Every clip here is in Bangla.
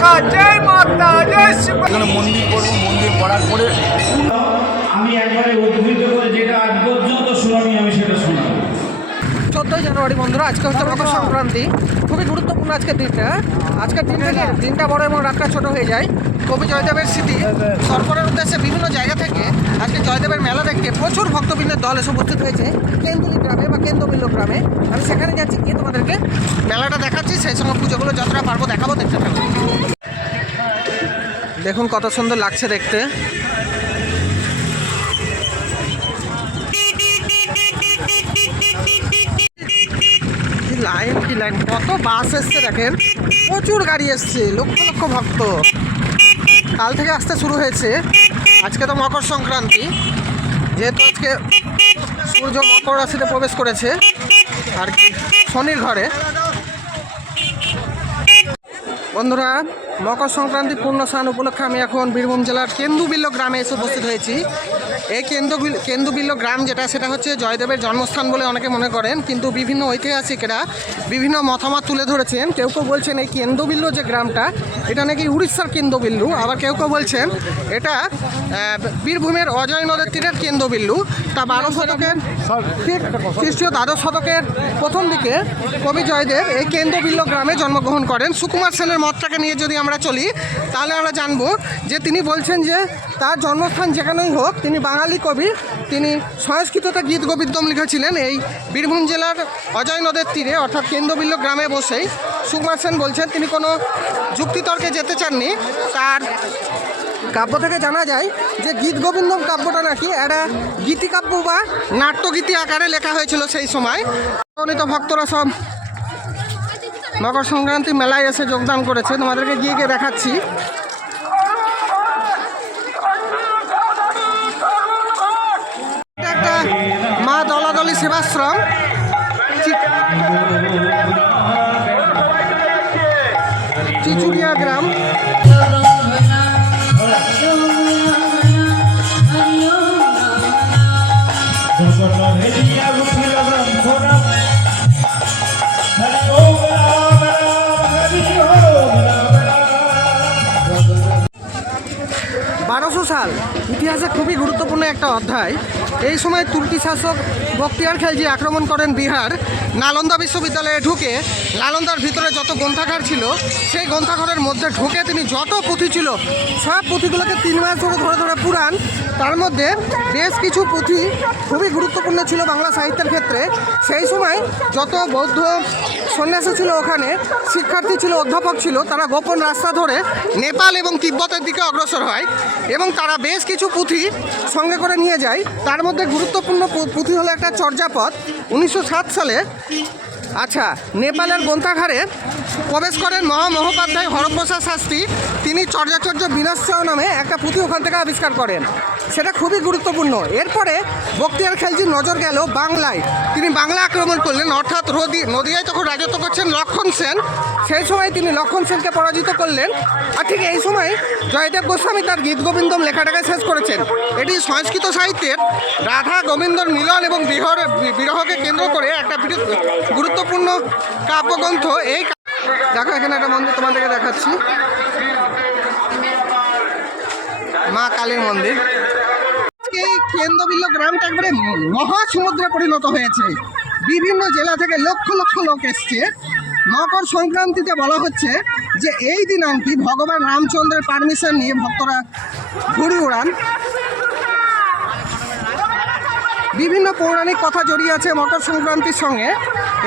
কামাখ্যা জয় মাতা জয় শিব। এখানে মন্দির করবো, মন্দির করার পরে আমি একবারে উদ্বুদ্ধ করে যেটা আজ পর্যন্ত শুনানি আমি সেটা শোনাবো। 14ই জানুয়ারি বন্ধুরা, আজকে হচ্ছে মকর সংক্রান্তি। খুবই গুরুত্বপূর্ণ আজকের দিনটা। আজকের দিন থেকে দিনটা বড় এবং রাতটা ছোট হয়ে যায়। কবি জয়দেবের স্মৃতি সরকারের উদ্দেশ্যে বিভিন্ন জায়গা থেকে আজকে জয়দেবের মেলা দেখতে প্রচুর ভক্তবৃন্দের দল এসে উপস্থিত হয়েছে কেন্দুলি গ্রামে বা কেন্দ্রবিল্ল গ্রামে। আমি সেখানে যাচ্ছি, গিয়ে তোমাদেরকে মেলাটা দেখাচ্ছি, সেই সময় পুজোগুলো যতটা পারবো দেখাবো, দেখতে থাকবো। দেখুন কত সুন্দর লাগছে দেখতে। লাইন কি লাইন, কত বাস এসছে দেখেন, প্রচুর গাড়ি এসছে, লক্ষ লক্ষ ভক্ত। কাল থেকে আসতে শুরু হয়েছে। আজকে তো মকর সংক্রান্তি, যেহেতু আজকে সূর্য মকর রাশিতে প্রবেশ করেছে আর কি শনির ঘরে। বন্ধুরা, মকর সংক্রান্তি পূর্ণ স্নান উপলক্ষে আমি এখন বীরভূম জেলার কেন্দুবিল্ল গ্রামে এসে উপস্থিত হয়েছি। এই কেন্দুবিল্ল গ্রাম যেটা, সেটা হচ্ছে জয়দেবের জন্মস্থান বলে অনেকে মনে করেন, কিন্তু বিভিন্ন ঐতিহাসিকরা বিভিন্ন মতামত তুলে ধরেছেন। কেউ কেউ বলছেন এই কেন্দুবিল্ল যে গ্রামটা, এটা নাকি উড়িষ্যার কেন্দুবিল্লু। আবার কেউ কেউ বলছেন এটা বীরভূমের অজয় নদের তীরের কেন্দুবিল্লু। তা 12 শতকের ঠিক খ্রিস্টীয় 12 শতকের প্রথম দিকে কবি জয়দেব এই কেন্দুবিল্ল গ্রামে জন্মগ্রহণ করেন। সুকুমার সেনের মতটাকে নিয়ে যদি আমরা চলি, তাহলে আমরা জানবো যে তিনি বলছেন যে তার জন্মস্থান যেখানেই হোক, তিনি বাঙালি কবি, তিনি সংস্কৃততে গীত গোবিন্দম লিখেছিলেন এই বীরভূম জেলার অজয় নদের তীরে অর্থাৎ কেন্দুবিল্ল গ্রামে বসেই। সুকুমার সেন বলছেন তিনি কোনো যুক্তিতর্কে যেতে চাননি। তার কাব্য থেকে জানা যায় যে গীত গোবিন্দম কাব্যটা নাকি একটা গীতিকাব্য বা নাট্যগীতি আকারে লেখা হয়েছিল সেই সময়। অগণিত ভক্তরা সব মকর সংক্রান্তি মেলায় এসে যোগদান করেছে, তোমাদেরকে গিয়ে গিয়ে দেখাচ্ছি। এটা একটা মা দলাদলি সেবাশ্রম, চিচুড়িয়া গ্রাম। সাল ইতিহাসে খুবই গুরুত্বপূর্ণ একটা অধ্যায়। এই সময় তুর্কি শাসক বখতিয়ার খেলজি আক্রমণ করেন বিহার। নালন্দা বিশ্ববিদ্যালয়ে ঢুকে নালন্দার ভিতরে যত গ্রন্থাগার ছিল, সেই গ্রন্থাগারের মধ্যে ঢুকে তিনি যত পুঁথি ছিল সব পুঁথিগুলোকে 3 মাস ধরে ধরে পুরান। তার মধ্যে বেশ কিছু পুঁথি খুবই গুরুত্বপূর্ণ ছিল বাংলা সাহিত্যের ক্ষেত্রে। সেই সময় যত বৌদ্ধ সন্ন্যাসী ছিল, ওখানে শিক্ষার্থী ছিল, অধ্যাপক ছিল, তারা গোপন রাস্তা ধরে নেপাল এবং তিব্বতের দিকে অগ্রসর হয় এবং তারা বেশ কিছু পুঁথি সঙ্গে করে নিয়ে যায়। তার মধ্যে গুরুত্বপূর্ণ পুঁথি হলো একটা চর্যাপদ 1907 সালে। আচ্ছা, নেপালের গ্রন্থাগারে প্রবেশ করেন মহামহোপাধ্যায় হরপ্রসাদ শাস্ত্রী। তিনি চর্যাচর্য বিনাশ্রয় নামে একটা পুঁথি ওখান থেকে আবিষ্কার করেন, সেটা খুবই গুরুত্বপূর্ণ। এরপরে বখতিয়ার খেলজির নজর গেল বাংলায়। তিনি বাংলা আক্রমণ করলেন, অর্থাৎ নদিয়ায় তখন রাজত্ব করছেন লক্ষণ সেন। সেই সময় তিনি লক্ষণ সেনকে পরাজিত করলেন। আর ঠিক এই সময় জয়দেব গোস্বামী তার গীত গোবিন্দম লেখাটাকে শেষ করেছেন। এটি সংস্কৃত সাহিত্যের রাধা গোবিন্দর মিলন এবং বিরহকে কেন্দ্র করে একটা গুরুত্বপূর্ণ কাব্যগ্রন্থ। এই দেখো, এখানে একটা মন্দির তোমাদেরকে দেখাচ্ছি, মা কালীর মন্দির। এই কেন্দ্রবিল্ল গ্রামটা একবারে মহাসমুদ্রে পরিণত হয়েছে। বিভিন্ন জেলা থেকে লক্ষ লক্ষ লোক এসছে। মকর সংক্রান্তিতে বলা হচ্ছে যে এই দিন আনকি ভগবান রামচন্দ্রের পারমিশন নিয়ে ভক্তরা ঘুড়ি ওড়ান। বিভিন্ন পৌরাণিক কথা জড়িয়ে আছে মকর সংক্রান্তির সঙ্গে।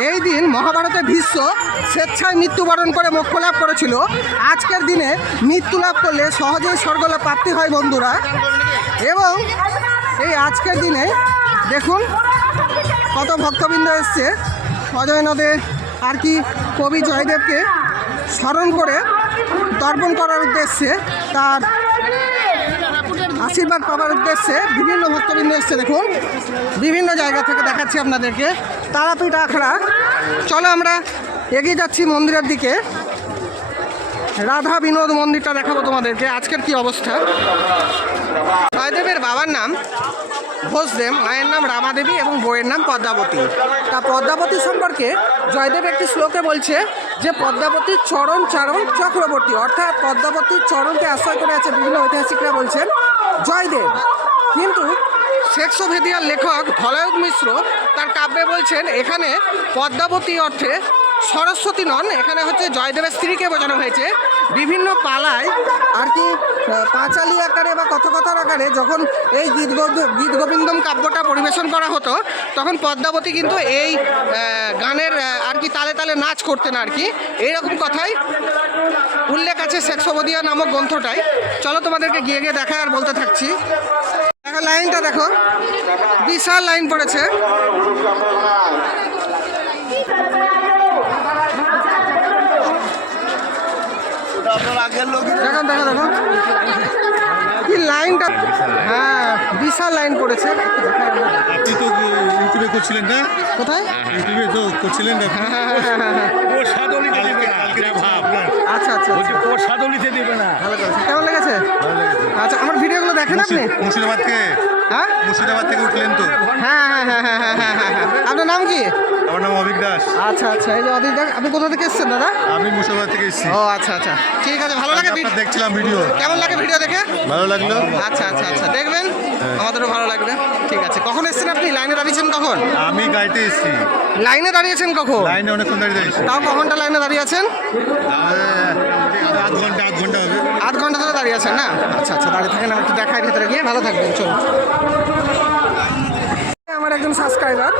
এই দিন মহাভারতে ভীষ্ম স্বেচ্ছায় মৃত্যুবরণ করে মোক্ষ লাভ করেছিল। আজকের দিনে মৃত্যু লাভ করলে সহজেই স্বর্গলাভ প্রাপ্তি হয় বন্ধুরা। এবং এই আজকের দিনে দেখুন কত ভক্তবৃন্দ এসছে অজয় নদে আর কি কবি জয়দেবকে স্মরণ করে তর্পণ করার উদ্দেশ্যে, তার আশীর্বাদ পাওয়ার উদ্দেশ্যে বিভিন্ন ভক্তবৃন্দ এসছে। দেখুন বিভিন্ন জায়গা থেকে দেখাচ্ছি আপনাদেরকে। তারাপীঠ আখড়া। চলো আমরা এগিয়ে যাচ্ছি মন্দিরের দিকে। রাধা বিনোদ মন্দিরটা দেখাবো তোমাদেরকে আজকের কি অবস্থা। জয়দেবের বাবার নাম ভোজদেব, মায়ের নাম রামাদেবী এবং বইয়ের নাম পদ্মাবতী। তা পদ্মাবতী সম্পর্কে জয়দেব একটি শ্লোকে বলছে যে পদ্মাবতীর চরণ চারণ চক্রবর্তী, অর্থাৎ পদ্মাবতীর চরণকে আশ্রয় করে আছে বিভিন্ন ঐতিহাসিকরা বলছেন জয়দেব। কিন্তু সেক্সোভেদিয়ার লেখক ধলয়ুগ মিশ্র তার কাব্যে বলছেন এখানে পদ্মাবতী অর্থে সরস্বতী নন, এখানে হচ্ছে জয়দেবের স্ত্রীকে বোঝানো হয়েছে। বিভিন্ন পালায় আর কি পাঁচালী আকারে বা কথকথার আকারে যখন এই গীত গোবিন্দম কাব্যটা পরিবেশন করা হতো তখন পদ্মাবতী কিন্তু এই গানের আর কি তালে তালে নাচ করতেন আর কি, এইরকম কথাই উল্লেখ আছে সেক্সোভেদিয়া নামক গ্রন্থটায়। চলো তোমাদেরকে গিয়ে গিয়ে দেখায় আর বলতে থাকছি। দেখো লাইনটা, দেখো বিশাল লাইন পড়েছে। দেখো দেখো দেখো কি লাইনটা, হ্যাঁ বিশাল লাইন পড়েছে। আপনি তো ইউটিউবে করছিলেন না? কোথায়? ইউটিউবে তো করছিলেন না? আচ্ছা আচ্ছা, ভালো করেছে। কেমন লেগেছে? আচ্ছা, আমার ভিডিওগুলো দেখেন আপনি? মুর্শিদাবাদ থেকে, হ্যাঁ মুর্শিদাবাদ থেকে উঠলেন তো? হ্যাঁ হ্যাঁ হ্যাঁ হ্যাঁ হ্যাঁ হ্যাঁ হ্যাঁ। আপনার নাম কি? আমার নাম অভিক দাস। আচ্ছা আচ্ছা, এই যে অদিত দা, আপনি কোথা থেকে এসেছেন দাদা? আমি মুর্শিদাবাদ থেকে এসেছি। ও আচ্ছা আচ্ছা, ঠিক আছে। ভালো লাগে দেখছিলাম ভিডিও। কেমন লাগে ভিডিও দেখে? ভালো লাগলো। আচ্ছা আচ্ছা আচ্ছা, দেখবেন, আমাদেরও ভালো লাগবে। ঠিক আছে, কখন এসেছেন আপনি? লাইনে দাঁড়িয়েছেন কখন? আমি গাড়িতে এসেছি। লাইনে দাঁড়িয়েছেন কখন? লাইনে অনেকক্ষণ দাঁড়িয়ে দাঁড়িয়েছি। তাও কখনটা লাইনে দাঁড়িয়ে আছেন? আধ ঘন্টা হবে। আধ ঘন্টা ধরে দাঁড়িয়ে আছেন না? আচ্ছা আচ্ছা, দাঁড়িয়ে থাকেন, আমি একটু দেখাই ভেতরে গিয়ে। ভালো থাকবেন, চলুন। আমার একজন সাবস্ক্রাইবার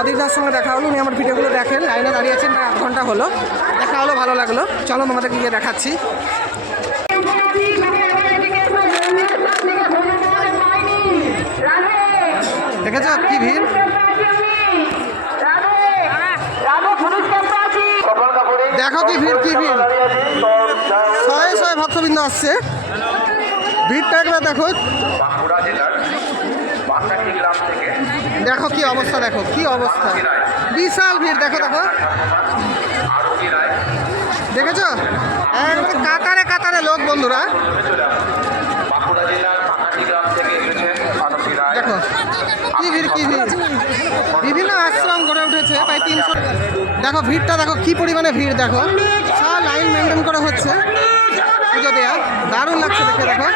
অদিতার সঙ্গে দেখা হলো, উনি আমার ভিডিওগুলো দেখেন, লাইনে দাঁড়িয়ে আছেন প্রায় আধ ঘন্টা হলো, দেখা হলো, ভালো লাগলো। চলো তোমাদেরকে গিয়ে দেখাচ্ছি। দেখেছ কি ভিড়? দেখো কি ভিড়, কি ভিড়, শয়ে শয়ে ভক্তবৃন্দ আসছে। ভিড়টা একবার দেখো, দেখো কি অবস্থা, দেখো কি অবস্থা, বিশাল ভিড়। দেখো দেখো, দেখেছো একবারে কাতারে কাতারে লোক বন্ধুরা। দেখো কি ভিড়, কি ভিড়, বিভিন্ন আশ্রম গড়ে উঠেছে প্রায় 300। দেখো ভিড়টা, দেখো কি পরিমাণে ভিড়, দেখো সব লাইন মেনটেন করা হচ্ছে পুজো দেওয়া। দারুণ লাগছে দেখে, দেখো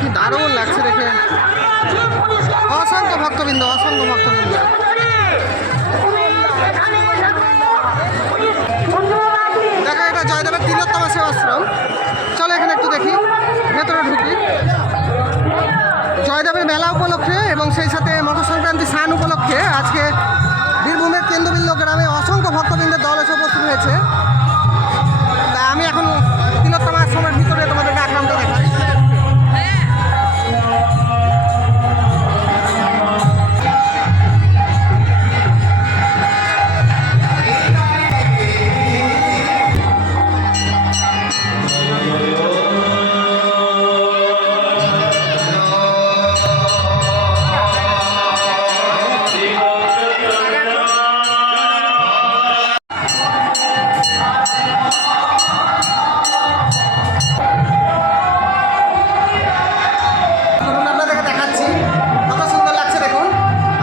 কি দারুণ লাগছে দেখে। অসংখ্য ভক্তবৃন্দ, অসংখ্য ভক্তবৃন্দ। দেখো এটা জয়দেবের তিলোত্তমা সেবাশ্রম। চলো এখানে একটু দেখি, ভেতরে ঢুকি। জয়দেবের মেলা উপলক্ষে এবং সেই সাথে মকর সংক্রান্তি স্নান উপলক্ষে আজকে বীরভূমের কেন্দ্রবিন্দু গ্রামে অসংখ্য ভক্তবৃন্দের দল এসে উপস্থিত হয়েছে। তা আমি এখন তিলোত্তমা আশ্রমের ভিতরে তোমাদেরকে আক্রান্ত দেখাই। আপনাদেরকে দেখাচ্ছি কত সুন্দর লাগছে দেখুন।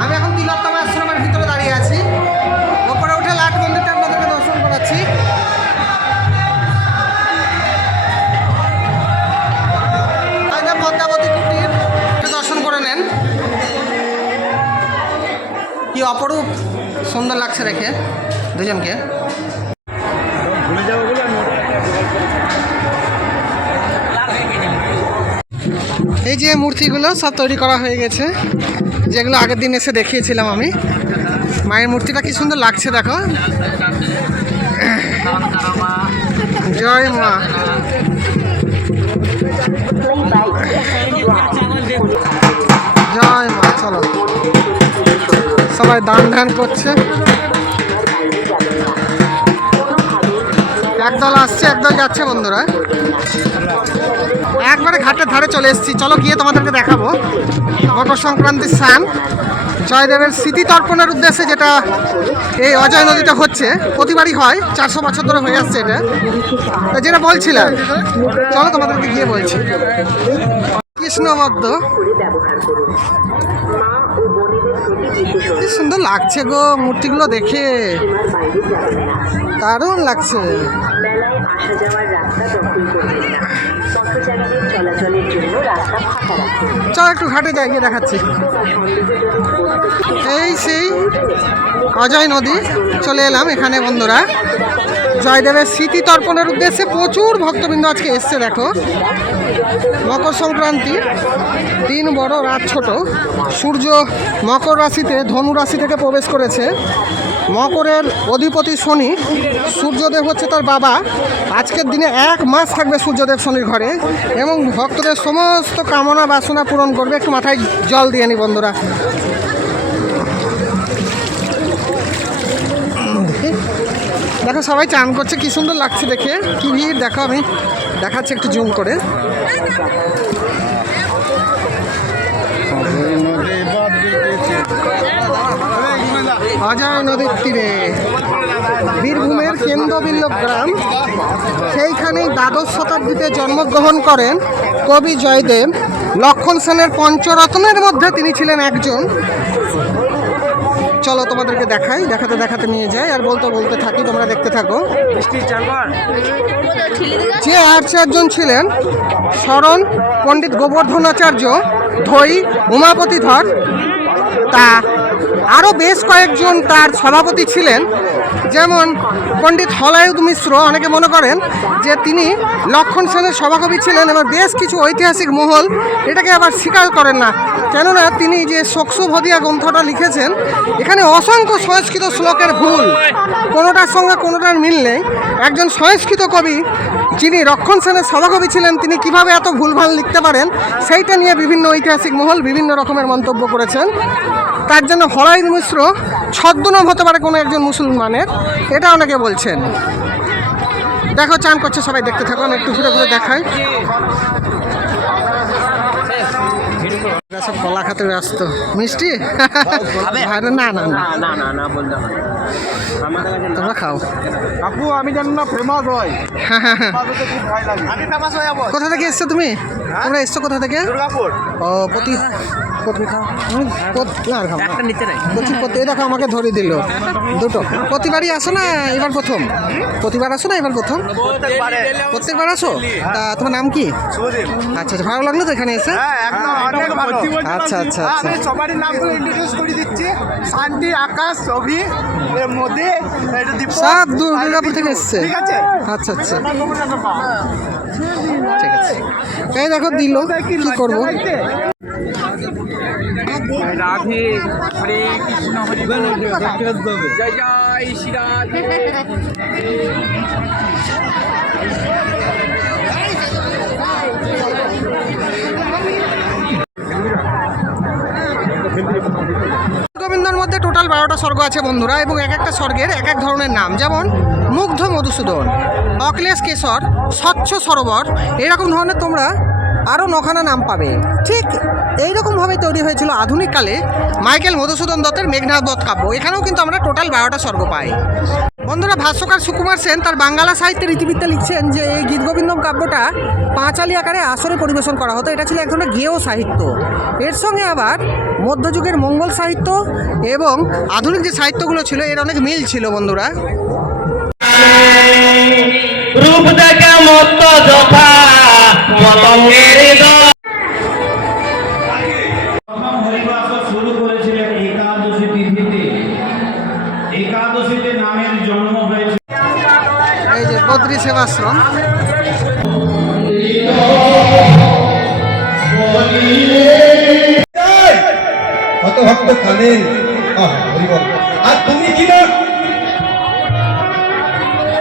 আমি এখন তিলোত্তমা আশ্রমের ভিতরে দাঁড়িয়ে আছি। ওপরে উঠে লাট মন্দিরটা আপনাদেরকে দর্শন করাচ্ছি। পদ্মাবতী কুটির দর্শন করে নেন, কি অপরূপ সুন্দর লাগছে দেখে দুজনকে। এই যে মূর্তিগুলো সব তৈরি করা হয়ে গেছে, যেগুলো আগের দিন এসে দেখিয়েছিলাম আমি। মায়ের মূর্তিটা কি সুন্দর লাগছে দেখো। জয় মা। জয় মা। চলো সবাই দান ধ্যান করছে। একদল আসছে, একদল যাচ্ছে বন্ধুরা। একবারে ঘাটের ধারে চলে এসেছি। চলো গিয়ে তোমাদেরকে দেখাবো মকর সংক্রান্তির স্নান জয়দেবের স্মৃতি তর্পণের উদ্দেশ্যে, যেটা এই অজয় নদীতে হচ্ছে, প্রতিবারই হয়, 400 বছর ধরে হয়ে আসছে এটা। যেটা বলছিলাম, চলো তোমাদেরকে গিয়ে বলছি। কৃষ্ণবদ্ধ কি সুন্দর লাগছে গো মূর্তিগুলো দেখে, দারুণ লাগছে। মেলায় আসা যাওয়ার রাস্তা দখল করবে না। পথচারীদের চলাচলের জন্য রাস্তা ফাঁকা রাখুন। চল একটু ঘাটে যাই, গিয়ে দেখাচ্ছি। এই সেই অজয় নদী চলে এলাম এখানে বন্ধুরা। জয়দেবের স্মৃতি তর্পণের উদ্দেশ্যে প্রচুর ভক্তবৃন্দ আজকে এসছে। দেখো মকর সংক্রান্তি, দিন বড় রাত ছোট। সূর্য মকর রাশিতে ধনু রাশি থেকে প্রবেশ করেছে। মকরের অধিপতি শনি, সূর্যদেব হচ্ছে তার বাবা। আজকের দিনে 1 মাস থাকবে সূর্যদেব শনির ঘরে এবং ভক্তদের সমস্ত কামনা বাসনা পূরণ করবে। একটু মাথায় জল দিয়ে নি বন্ধুরা। দেখো সবাই চান করছে, কি সুন্দর লাগছে দেখে, কি ভিড় দেখো। আমি দেখাচ্ছি একটু জুম করে। অজয় নদীর তীরে বীরভূমের কেন্দ্রবিল্লভ গ্রাম, সেইখানেই 12শ শতাব্দীতে জন্মগ্রহণ করেন কবি জয়দেব। লক্ষণ সেনের পঞ্চরত্নের মধ্যে তিনি ছিলেন একজন। চলো তোমাদেরকে দেখাই, দেখাতে দেখাতে নিয়ে যাই আর বলতে বলতে থাকি, তোমরা দেখতে থাকো। যে আচার্যজন ছিলেন শরণ পণ্ডিত গোবর্ধনাচার্য, ধৈ উমাপতিধর, তা আরও বেশ কয়েকজন তার সভাপতি ছিলেন, যেমন পণ্ডিত হলায়ুধ মিশ্র। অনেকে মনে করেন যে তিনি লক্ষণ সেনের সভাকবি ছিলেন, এবং বেশ কিছু ঐতিহাসিক মহল এটাকে আবার স্বীকার করেন না, কেননা তিনি যে শোকসুভদিয়া গ্রন্থটা লিখেছেন এখানে অসংখ্য সংস্কৃত শ্লোকের ভুল, কোনোটার সঙ্গে কোনোটার মিল নেই। একজন সংস্কৃত কবি যিনি লক্ষণ সেনের সভাকবি ছিলেন, তিনি কিভাবে এত ভুলভাল লিখতে পারেন সেইটা নিয়ে বিভিন্ন ঐতিহাসিক মহল বিভিন্ন রকমের মন্তব্য করেছেন। তার জন্য হলায়ুধ মিশ্র ছদ্মনাম হতে পারে কোনো একজন মুসলমানের, এটা অনেকে বলছেন। দেখো চান করছে সবাই, দেখতে থাকো, আমি একটু ঘুরে ঘুরে দেখাই। সব কলা খাতে ব্যস্ত। মিষ্টি না না না তোমরা খাও। কাকু আমি জানি না ফেমাস হয়। হ্যাঁ হ্যাঁ হ্যাঁ। আমি ফেমাস হয়ে যাবো। কোথা থেকে এসছো তুমি? তোমরা এসছো কোথা থেকে? দুর্গাপুর। ও দেখো আমাকে ধরে দিল দুটো। প্রতিবারই আসো না এবার প্রথম? প্রতিবার আসো না এবার প্রথম? প্রত্যেকবার আসো? তা তোমার নাম কি? আচ্ছা আচ্ছা, ভালো লাগলো তো এখানে এসে? আচ্ছা আচ্ছা আচ্ছা। সবারই নামগুলো ইন্ট্রোডিউস করে দিচ্ছি। শান্তি, আকাশ, ছবি, মোদি, সব দুর্গাপুর থেকে এসছে। ঠিক আছে। আচ্ছা আচ্ছা ঠিক আছে। এই দেখো দিল, কি করবো। রাধে হরে কৃষ্ণ হরে জয় জয় শ্রীরাধে। গোবিন্দর মধ্যে টোটাল 12টা স্বর্গ আছে বন্ধুরা, এবং এক একটা স্বর্গের এক এক ধরনের নাম, যেমন মুগ্ধ মধুসূদন, অখিলেশ কেশর, স্বচ্ছ সরোবর, এরকম ধরনের তোমরা আরও 9খানা নাম পাবে। ঠিক এইরকমভাবে তৈরি হয়েছিল আধুনিককালে মাইকেল মধুসূদন দত্তের মেঘনাদ বধ কাব্য। এখানেও কিন্তু আমরা টোটাল 12টা স্বর্গ পাই বন্ধুরা। ভাষ্যকার সুকুমার সেন তার বাংলা সাহিত্যের ইতিবৃত্তে লিখছেন যে এই গীতগোবিন্দম কাব্যটা পাঁচালি আকারে আসরে পরিবেশন করা হতো। এটা ছিল এক ধরনের গেয় সাহিত্য। এর সঙ্গে আবার মধ্যযুগের মঙ্গল সাহিত্য এবং আধুনিক যে সাহিত্যগুলো ছিল এর অনেক মিল ছিল বন্ধুরা। রূপ দেখা মত যথা পতঙ্গের হরিবাস শুরু করেছিলেন একাদশী তিথিতে। একাদশীতে নামের জন্ম হয়েছে। এই যে বদ্রী সেবাশ্রম। কত ভক্ত কাঁদেন, আর তুমি কি না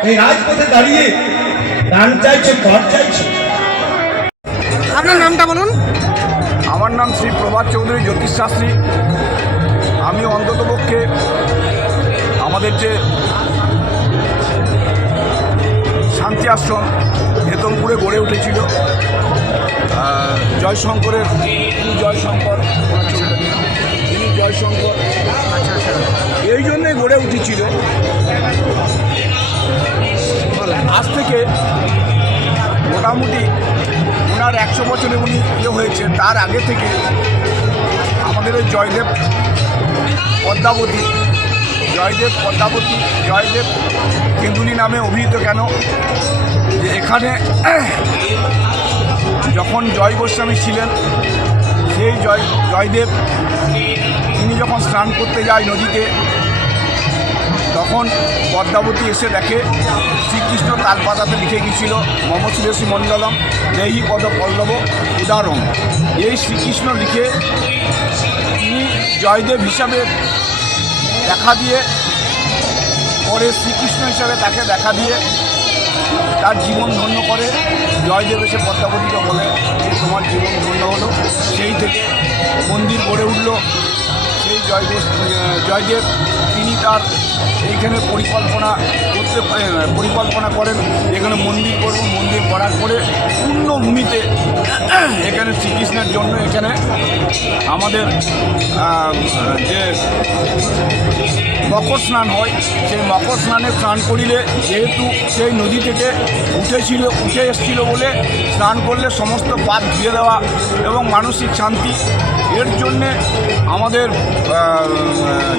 এই রাজপথে দাঁড়িয়ে দান চাইছো, ঘর চাইছো। আপনার নামটা বলুন। আমার নাম শ্রী প্রভাত চৌধুরী জ্যোতিষ শাস্ত্রী। আমি অন্ততপক্ষে আমাদের যে শান্তি আশ্রম হেতমপুরে গড়ে উঠেছিল জয়শঙ্করের জয়শঙ্কর যিনি জয়শঙ্কর এই জন্যই গড়ে উঠেছিল। আজ থেকে মোটামুটি ওনার 100 বছরে উনি হয়েছে, তার আগে থেকে আমাদের ওই জয়দেব পদ্মাবতী। জয়দেব পদ্মাবতী, জয়দেব কেঁদুলি নামে অভিহিত কেন? যে এখানে যখন জয় গোস্বামী ছিলেন, সেই জয়দেব তিনি যখন স্নান করতে যায় নদীতে, তখন পদ্মাবতী এসে দেখে শ্রীকৃষ্ণ তালপাতাতে লিখে গিয়েছিল মম শিরসি মণ্ডলম দেহি পদ পল্লব উদারম। এই শ্রীকৃষ্ণ লিখে তিনি জয়দেব হিসাবে দেখা দিয়ে, পরে শ্রীকৃষ্ণ হিসাবে তাকে দেখা দিয়ে তার জীবন ধন্য করে। জয়দেব এসে পদ্মাবতীকে বলে যে তোমার জীবন ধন্য হলো। সেই থেকে মন্দির গড়ে উঠল। সেই জয়দেব তিনি তার এইখানে পরিকল্পনা করেন এখানে মন্দির করব। মন্দির করার পরে পূর্ণ ভূমিতে এখানে শ্রীকৃষ্ণের জন্য এখানে আমাদের যে মকর স্নান হয়, সেই মকর স্নানে স্নান করিলে যেহেতু সেই নদী থেকে উঠে এসেছিল বলে স্নান করলে সমস্ত পাপ ধুয়ে দেওয়া এবং মানসিক শান্তি, এর জন্যে আমাদের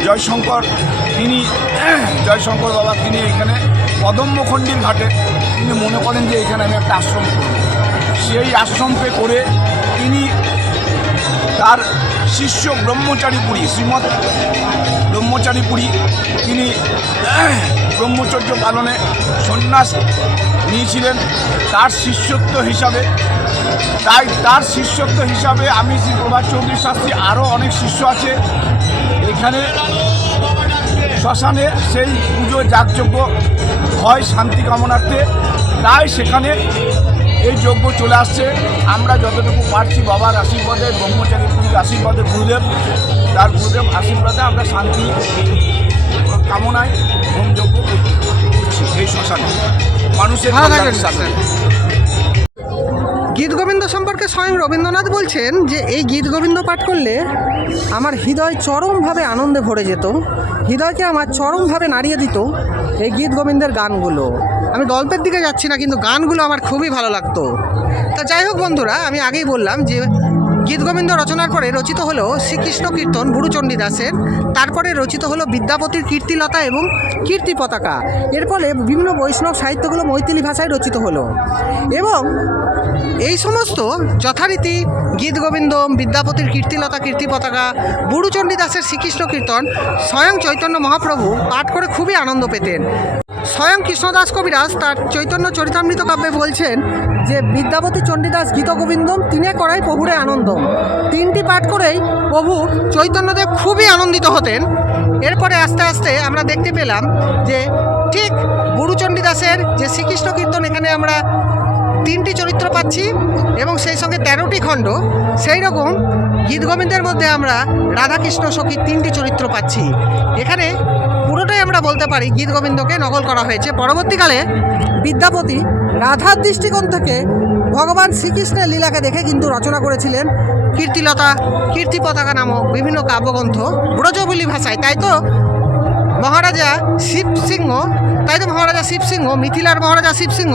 জয়শঙ্কর বাবা তিনি এখানে পদম্বখণ্ডীর ঘাটে তিনি মনে করেন যে এখানে আমি একটা আশ্রম করব। সেই আশ্রমকে করে তিনি তার শিষ্য ব্রহ্মচারীপুরী, শ্রীমৎ ব্রহ্মচারীপুরী, তিনি ব্রহ্মচর্য পালনে সন্ন্যাস নিয়েছিলেন তার শিষ্যত্ব হিসাবে। তাই তার শিষ্যত্ব হিসাবে আমি শ্রী প্রভাত চৌধুরী শাস্ত্রী, আরও অনেক শিষ্য আছে এখানে শ্মশানে সেই পুজো যাগযজ্ঞ হয় শান্তি কামনার্থে। তাই সেখানে এই যজ্ঞ চলে আসছে। আমরা যতটুকু পারছি বাবার আশীর্বাদে, ব্রহ্মচারী পুরীর আশীর্বাদে, তার গুরুদেব আশীর্বাদে আমরা শান্তি কামনায় হোম যজ্ঞ করছি এই শ্মশানে মানুষের কল্যাণের সাথে। গীত গোবিন্দ সম্পর্কে স্বয়ং রবীন্দ্রনাথ বলছেন যে এই গীত গোবিন্দ পাঠ করলে আমার হৃদয় চরমভাবে আনন্দে ভরে যেত, হৃদয়কে আমার চরমভাবে নাড়িয়ে দিত এই গীত গোবিন্দের গানগুলো। আমি গল্পের দিকে যাচ্ছি না, কিন্তু গানগুলো আমার খুবই ভালো লাগতো। তা যাই হোক বন্ধুরা, আমি আগেই বললাম যে গীত গোবিন্দ রচনার পরে রচিত হলো শ্রীকৃষ্ণ কীর্তন বুড়ুচণ্ডী দাসের, তারপরে রচিত হলো বিদ্যাপতির কীর্তিলতা এবং কীর্তি পতাকা। এর ফলে বিভিন্ন বৈষ্ণব সাহিত্যগুলো মৈথিলি ভাষায় রচিত হলো এবং এই সমস্ত যথারীতি গীত গোবিন্দ, বিদ্যাপতির কীর্তিলতা, কীর্তি পতাকা, বুড়ুচণ্ডী দাসের শ্রীকৃষ্ণ কীর্তন স্বয়ং চৈতন্য মহাপ্রভু পাঠ করে খুবই আনন্দ পেতেন। স্বয়ং কৃষ্ণদাস কবিরাজ তার চৈতন্য চরিতামৃত কাব্যে বলছেন যে বিদ্যাপতি চণ্ডীদাস গীত গোবিন্দম তিনে করাই প্রভুরে আনন্দম। তিনটি পাঠ করেই প্রভু চৈতন্যদেব খুবই আনন্দিত হতেন। এরপরে আস্তে আস্তে আমরা দেখতে পেলাম যে ঠিক বুড়ুচণ্ডী দাসের যে শ্রীকৃষ্ণ কীর্তন, এখানে আমরা 3টি চরিত্র পাচ্ছি এবং সেই সঙ্গে 13টি খণ্ড। সেই রকম গীত গোবিন্দের মধ্যে আমরা রাধাকৃষ্ণ সখীর 3টি চরিত্র পাচ্ছি। এখানে পুরোটাই আমরা বলতে পারি গীত গোবিন্দকে নকল করা হয়েছে। পরবর্তীকালে বিদ্যাপতি রাধার দৃষ্টিকোণ থেকে ভগবান শ্রীকৃষ্ণের লীলাকে দেখে কিন্তু রচনা করেছিলেন কীর্তিলতা, কীর্তি পতাকা নামক বিভিন্ন কাব্যগ্রন্থ ব্রজবুলি ভাষায়। তাই তো মহারাজা শিবসিংহ, মিথিলার মহারাজা শিবসিংহ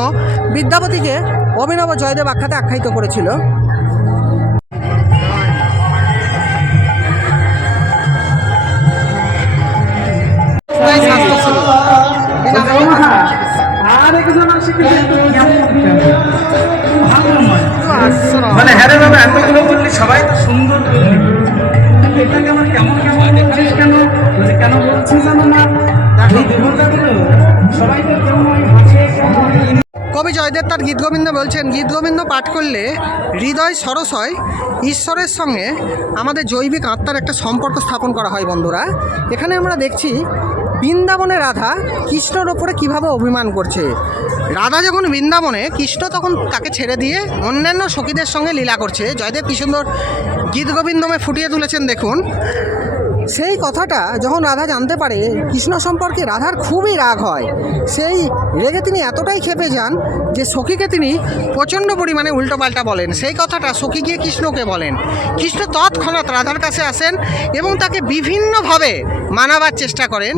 বিদ্যাপতিকে অভিনব জয়দেব আখ্যাতে আখ্যায়িত করেছিল। মানে হ্যাঁ রে বাবা, এতগুলো বললি সবাই তো সুন্দর বললি, এটাকে আমার কেমন কেন বলছি জানো না, এই দেবতাগুলো সবাই তো কেমন হাসে। কবি জয়দেব তার গীত গোবিন্দ বলছেন, গীত গোবিন্দ পাঠ করলে হৃদয় সরস হয়, ঈশ্বরের সঙ্গে আমাদের জৈবিক আত্মার একটা সম্পর্ক স্থাপন করা হয়। বন্ধুরা, এখানে আমরা দেখছি বৃন্দাবনে রাধা কৃষ্ণর ওপরে কীভাবে অভিমান করছে। রাধা যখন বৃন্দাবনে, কৃষ্ণ তখন তাকে ছেড়ে দিয়ে অন্যান্য সখীদের সঙ্গে লীলা করছে। জয়দেব কী সুন্দর গীত গোবিন্দমে ফুটিয়ে তুলেছেন দেখুন। সেই কথাটা যখন রাধা জানতে পারে, কৃষ্ণ সম্পর্কে রাধার খুবই রাগ হয়। সেই রেগে তিনি এতটাই ক্ষেপে যান যে সখীকে তিনি প্রচণ্ড পরিমাণে উল্টোপাল্টা বলেন। সেই কথাটা সখী গিয়ে কৃষ্ণকে বলেন। কৃষ্ণ তৎক্ষণাৎ রাধার কাছে আসেন এবং তাকে বিভিন্নভাবে মানাবার চেষ্টা করেন।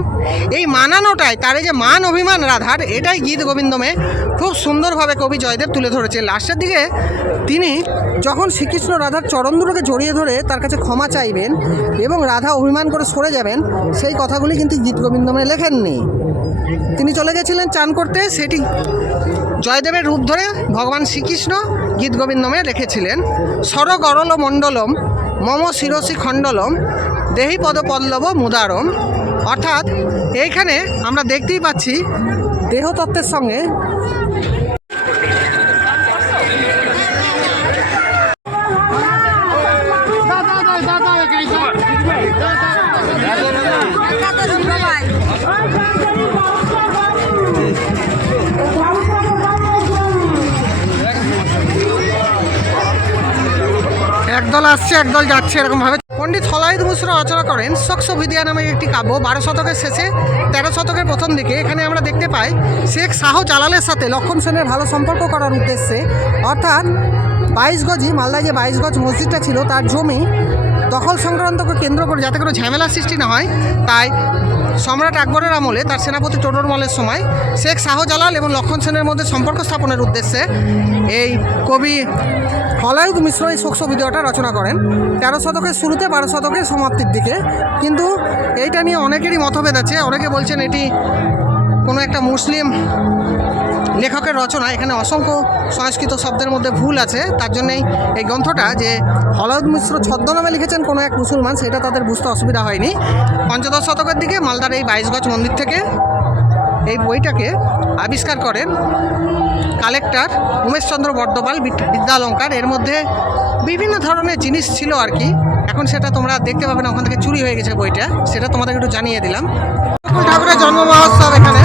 এই মানানোটাই, তার এই যে মান অভিমান রাধার, এটাই গীত গোবিন্দমে খুব সুন্দরভাবে কবি জয়দেব তুলে ধরেছে। লাস্টের দিকে তিনি যখন শ্রীকৃষ্ণ রাধার চরণ দুটোকে জড়িয়ে ধরে তার কাছে ক্ষমা চাইবেন এবং রাধা অভিমান স্নান করে সরে যাবেন সেই কথাগুলি কিন্তু গীতগোবিন্দমে লেখেননি। তিনি চলে গেছিলেন চান করতে, সেটি জয়দেবের রূপ ধরে ভগবান শ্রীকৃষ্ণ গীতগোবিন্দমে রেখেছিলেন। সরগরল মণ্ডলম মম শিরসি খণ্ডলম দেহি পদ পল্লব মুদারম। অর্থাৎ এইখানে আমরা দেখতেই পাচ্ছি দেহতত্ত্বের সঙ্গে একদল আসছে একদল যাচ্ছে এরকমভাবে। পণ্ডিত হলাইদ মিশ্র রচনা করেন শক্সবিদ্যা নামে একটি কাব্য 12 শতকের শেষে 13 শতকের প্রথম দিকে। এখানে আমরা দেখতে পাই শেখ শাহ জালালের সাথে লক্ষণ সেনের ভালো সম্পর্ক করার উদ্দেশ্যে, অর্থাৎ 22 গজি মালদায় যে 22 গজ মসজিদটা ছিল তার জমি দখল সংক্রান্তকে কেন্দ্র করে যাতে কোনো ঝামেলা সৃষ্টি না হয়, তাই সম্রাট আকবরের আমলে তার সেনাপতি টোডরমলের সময় শেখ শাহজালাল এবং লক্ষণ সেনের মধ্যে সম্পর্ক স্থাপনের উদ্দেশ্যে এই কবি হলাইদ মিশ্র এই শোকসবিদ্যাটা রচনা করেন 13 শতকের শুরুতে 12 শতকের সমাপ্তির দিকে। কিন্তু এইটা নিয়ে অনেকেরই মতভেদ আছে। অনেকে বলছেন এটি কোনো একটা মুসলিম লেখকের রচনা, এখানে অসংখ্য সংস্কৃত শব্দের মধ্যে ভুল আছে। তার জন্যেই এই গ্রন্থটা যে হলাইদ মিশ্র ছদ্মনামে লিখেছেন কোনো এক মুসলমান, সেটা তাদের বুঝতে অসুবিধা হয়নি। 15 শতকের দিকে মালদার এই 22 গজ মন্দির থেকে এই বইটাকে আবিষ্কার করেন কালেক্টর উমেশচন্দ্র বর্ধপাল বিদ্যালঙ্কার। এর মধ্যে বিভিন্ন ধরনের জিনিস ছিল আর কি। এখন সেটা তোমরা দেখতে পাবে না, ওখান থেকে চুরি হয়ে গেছে বইটা, সেটা তোমাদেরকে একটু জানিয়ে দিলাম। ঠাকুরের জন্ম মহোৎসব এখানে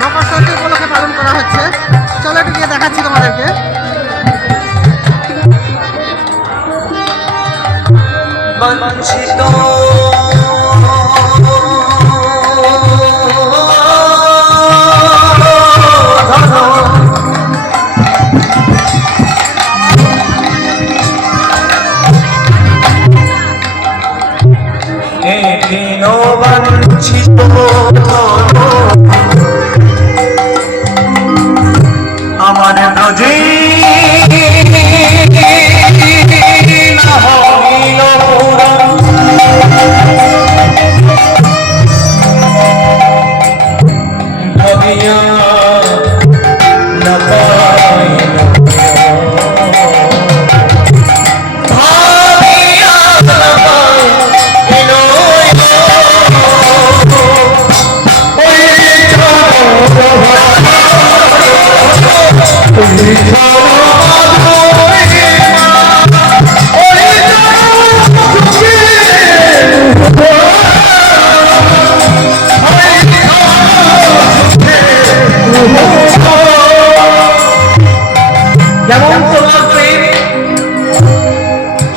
মকর সংক্রান্তি উপলক্ষে পালন করা হচ্ছে। চলো একটু গিয়ে দেখাচ্ছি তোমাদেরকে। আমার ব্রজে যেমন তোমার প্রেম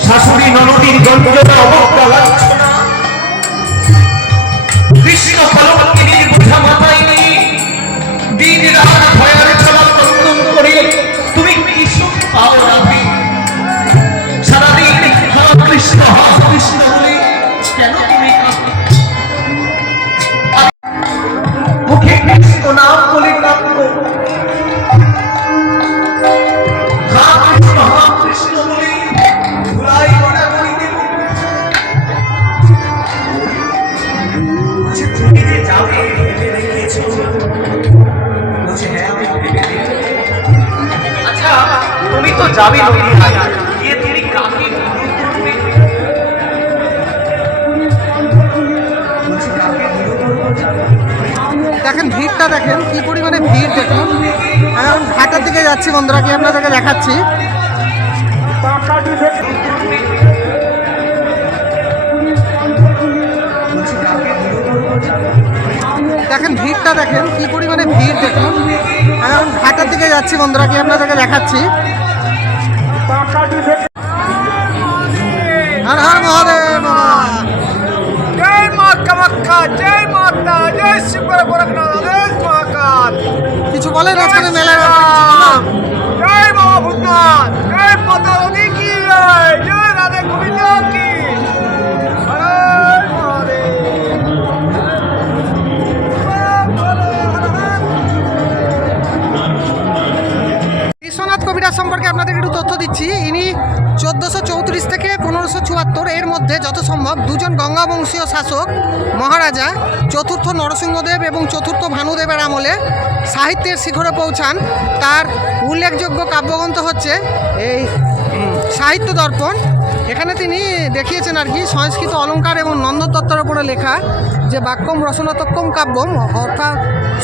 শাশুড়ি ননদীর গল্পটা অবজ্ঞা লাগছে না, কৃষ্ণ কলঙ্কিনীর বোঝা মাথায় নিয়ে দিন রাত ভয়ার চলা তন্দন করে তুমি কৃষ্ণ পাও রাধে। সারাদিন কৃষ্ণ কৃষ্ণ বলে কেন তুমি মুখে কৃষ্ণ নাম বলে কাঁদো, তুমি তো যাবে গিয়ে তুমি কাকে দেখেন ভিড়টা, দেখেন কি পরিমাণে ভিড়। দেখুন আমি এখন ঘাটের দিকে যাচ্ছি বন্ধুরা, কি আপনাদেরকে দেখাচ্ছি। দেখেন ভিড়টা, দেখেন কি পরিমাণে ভিড়। দেখুন আমি এখন ঘাটের দিকে যাচ্ছি বন্ধুরা, কি আপনাদেরকে দেখাচ্ছি। হর হর মহাদেব, জয় মা কামাখ্যা, জয় মাতা, জয় শিব গোরখনাথ, জয় মহাকাল। কিছু বলেন আজকে মেলার জয় বাবা ভূতনাথ, জয় মাতা রানী কি জয়, জয় রাধে গোবিন্দ কি বিশ্বনাথ কবিরাজ সম্পর্কে আপনাদের একটু তথ্য দিচ্ছি। ইনি 1434 1534 থেকে 1574 এর মধ্যে যত সম্ভব দুজন গঙ্গাবংশীয় শাসক মহারাজা চতুর্থ নরসিংহদেব এবং চতুর্থ ভানুদেবের আমলে সাহিত্যের শিখরে পৌঁছান। তার উল্লেখযোগ্য কাব্যগ্রন্থ হচ্ছে এই সাহিত্য দর্পণ। এখানে তিনি দেখিয়েছেন আর কি সংস্কৃত অলঙ্কার এবং নন্দতত্ত্বের উপরে লেখা যে বাক্যম রসনাতক্কম কাব্যম, অর্থাৎ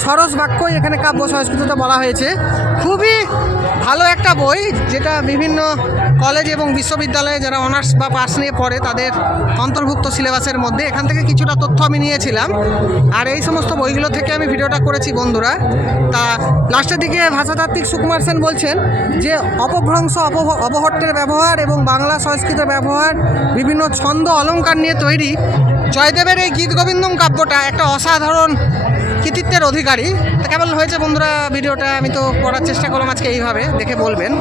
সরস বাক্যই এখানে কাব্য সংস্কৃততে বলা হয়েছে। খুবই ভালো একটা বই, যেটা বিভিন্ন কলেজ এবং বিশ্ববিদ্যালয়ে যারা অনার্স বা পাস নিয়ে পড়ে তাদের অন্তর্ভুক্ত সিলেবাসের মধ্যে। এখান থেকে কিছুটা তথ্য আমি নিয়েছিলাম, আর এই সমস্ত বইগুলো থেকে আমি ভিডিওটা করেছি বন্ধুরা। তা লাস্টের দিকে ভাষাতাত্ত্বিক সুকুমার সেন বলছেন যে অপভ্রংশ অবহট্টের ব্যবহার এবং বাংলা সংস্কৃত ব্যবহার, বিভিন্ন ছন্দ অলঙ্কার নিয়ে তৈরি জয়দেবের এই গীতগোবিন্দম কাব্যটা একটা অসাধারণ কৃতিত্বের অধিকারী। তা কেমন হয়েছে বন্ধুরা ভিডিওটা? আমি তো করার চেষ্টা করলাম আজকে এইভাবে, দেখে বলবেন।